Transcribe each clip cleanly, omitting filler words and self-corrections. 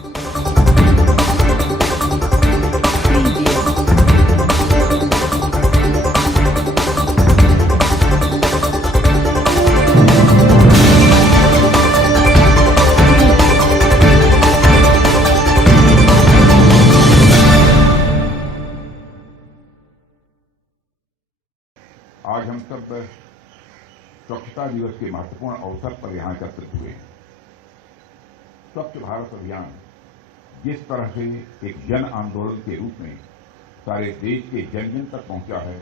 आज हम सब स्वच्छता दिवस के महत्वपूर्ण अवसर पर यहां एकत्रित हुए हैं। स्वच्छ भारत अभियान जिस तरह से एक जन आंदोलन के रूप में सारे देश के जन जन तक पहुंचा है,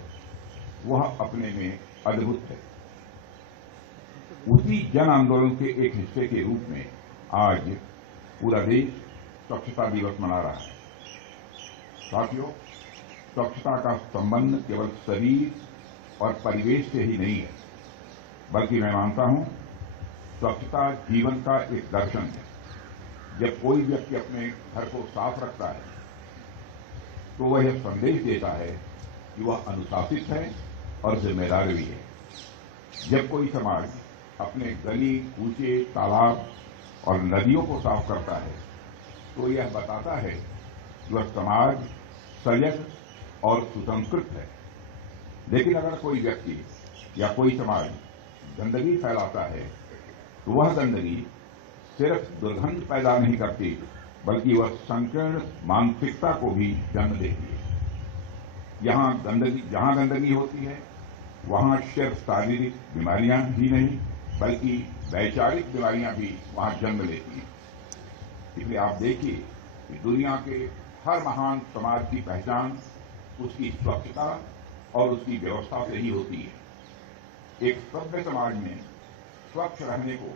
वह अपने में अद्भुत है। उसी जन आंदोलन के एक हिस्से के रूप में आज पूरा देश स्वच्छता दिवस मना रहा है। साथियों, स्वच्छता का संबंध केवल शरीर और परिवेश से ही नहीं है, बल्कि मैं मानता हूं स्वच्छता जीवन का एक दर्शन है। जब कोई व्यक्ति अपने घर को साफ रखता है तो वह यह संदेश देता है कि वह अनुशासित है और जिम्मेदार भी है। जब कोई समाज अपने गली, कूचे, तालाब और नदियों को साफ करता है तो यह बताता है कि वह समाज सजग और सुसंस्कृत है। लेकिन अगर कोई व्यक्ति या कोई समाज गंदगी फैलाता है तो वह गंदगी सिर्फ दुर्गंध पैदा नहीं करती, बल्कि वह संकीर्ण मानसिकता को भी जन्म देती है। जहां गंदगी होती है वहां सिर्फ शारीरिक बीमारियां ही नहीं, बल्कि वैचारिक बीमारियां भी वहां जन्म लेती हैं। इसलिए आप देखिए कि दुनिया के हर महान समाज की पहचान उसकी स्वच्छता और उसकी व्यवस्था से ही होती है। एक सभ्य समाज में स्वच्छ रहने को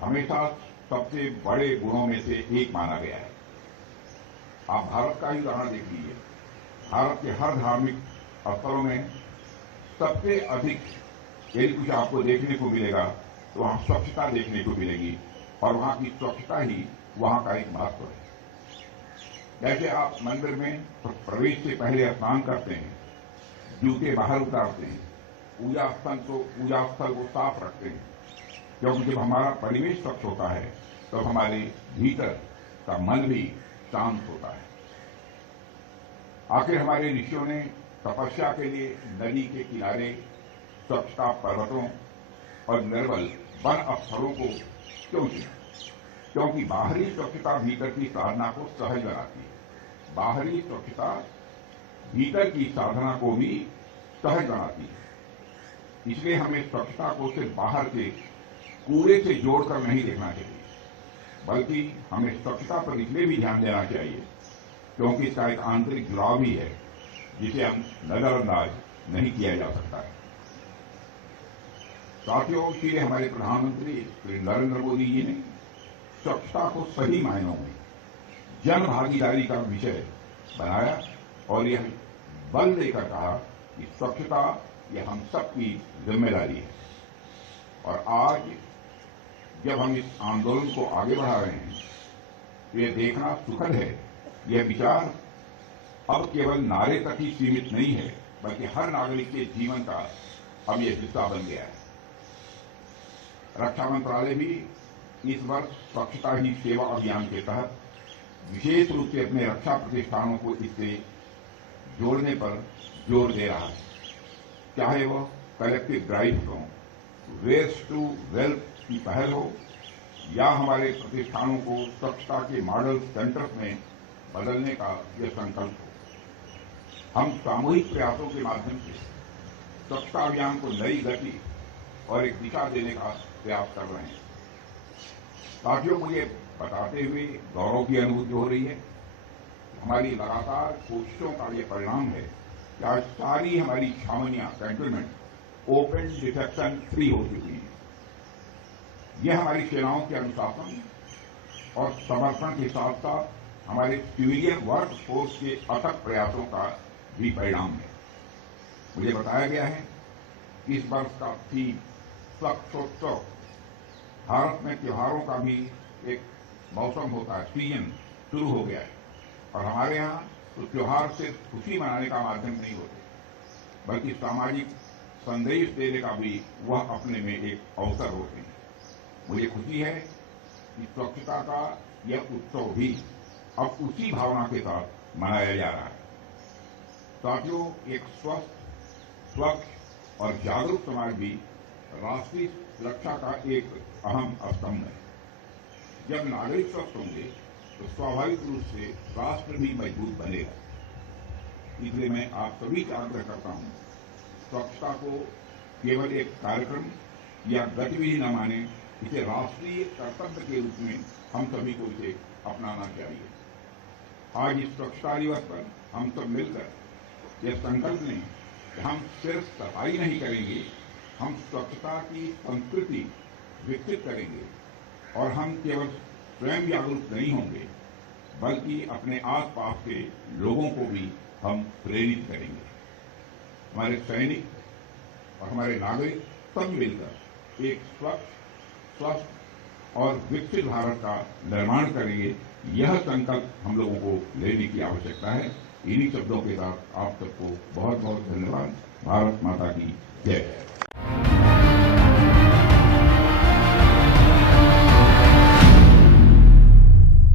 हमेशा सबसे बड़े गुणों में से एक माना गया है। आप भारत का ही उदाहरण देख लीजिए। भारत के हर धार्मिक स्थलों में सबसे अधिक यदि कुछ आपको देखने को मिलेगा तो वहां स्वच्छता देखने को मिलेगी, और वहां की स्वच्छता ही वहां का एक महत्व है। जैसे आप मंदिर में प्रवेश से पहले स्नान करते हैं, जूते बाहर उतारते हैं, पूजा स्थल को साफ रखते हैं, क्योंकि जब हमारा परिवेश स्वच्छ होता है तो हमारे भीतर का मन भी शांत होता है। आखिर हमारे ऋषियों ने तपस्या के लिए नदी के किनारे स्वच्छता पर्वतों और निर्मल वन स्थलों को क्यों चुना? क्योंकि बाहरी स्वच्छता भीतर की साधना को सहज बनाती है। बाहरी स्वच्छता भीतर की साधना को भी सहज बनाती है। इसलिए हमें स्वच्छता को सिर्फ बाहर के कूड़े से जोड़कर नहीं देखना चाहिए, बल्कि हमें स्वच्छता पर इसलिए भी ध्यान देना चाहिए क्योंकि इसका एक आंतरिक जुड़ाव भी है जिसे हम नजरअंदाज नहीं किया जा सकता है। साथियों, इसलिए हमारे प्रधानमंत्री श्री नरेंद्र मोदी जी ने स्वच्छता को सही मायनों में जन भागीदारी का विषय बनाया और यह बल देकर कहा कि स्वच्छता यह हम सबकी जिम्मेदारी है। और आज जब हम इस आंदोलन को आगे बढ़ा रहे हैं तो यह देखना सुखद है, यह विचार अब केवल नारे तक ही सीमित नहीं है, बल्कि हर नागरिक के जीवन का अब यह हिस्सा बन गया है। रक्षा मंत्रालय भी इस वर्ष स्वच्छता ही सेवा अभियान के तहत विशेष रूप से अपने रक्षा प्रतिष्ठानों को इससे जोड़ने पर जोर दे रहा है। चाहे वह कलेक्टिव ड्राइव हो, वेस्ट टू वेल्थ की पहल हो, या हमारे प्रतिष्ठानों को स्वच्छता के मॉडल सेंटर्स में बदलने का यह संकल्प हो। हम सामूहिक प्रयासों के माध्यम से स्वच्छता अभियान को नई गति और एक दिशा देने का प्रयास कर रहे हैं। साथियों, मुझे बताते हुए गौरव की अनुभूति हो रही है। हमारी लगातार कोशिशों का यह परिणाम है कि आज सारी हमारी छावनियां, कैंटोनमेंट ओपन डिफेक्शन फ्री हो चुकी हैं। यह हमारी सेनाओं के अनुशासन और समर्पण के साथ साथ हमारे सिविलियन वर्क फोर्स के अथक प्रयासों का भी परिणाम है। मुझे बताया गया है कि इस वर्ष का थीम स्वच्छोत्सव। भारत में त्योहारों का भी एक मौसम होता है, सीजन शुरू हो गया है, और हमारे यहाँ तो त्योहार सिर्फ खुशी मनाने का माध्यम नहीं होते, बल्कि सामाजिक संदेश देने का भी वह अपने में एक अवसर होते हैं। मुझे खुशी है कि स्वच्छता का यह उत्सव भी अब उसी भावना के साथ मनाया जा रहा है। साथियों, एक स्वस्थ, स्वच्छ और जागरूक समाज भी राष्ट्रीय सुरक्षा का एक अहम स्तंभ है। जब नागरिक स्वस्थ होंगे तो स्वाभाविक रूप से राष्ट्र भी मजबूत बनेगा। इसलिए मैं आप सभी से आग्रह करता हूं, स्वच्छता को केवल एक कार्यक्रम या गतिविधि न माने, इसे राष्ट्रीय कर्तव्य के रूप में हम सभी को इसे अपनाना चाहिए। आज इस स्वच्छता दिवस पर हम सब मिलकर यह संकल्प लें कि हम सिर्फ सफाई नहीं करेंगे, हम स्वच्छता की संस्कृति विकसित करेंगे और हम केवल स्वयं जागरूक नहीं होंगे, बल्कि अपने आसपास के लोगों को भी हम प्रेरित करेंगे। हमारे सैनिक और हमारे नागरिक सब मिलकर एक स्वच्छ, स्वस्थ और विकसित भारत का निर्माण करेंगे। यह संकल्प हम लोगों को लेने की आवश्यकता है। इन्हीं शब्दों के साथ आप सबको बहुत बहुत धन्यवाद। भारत माता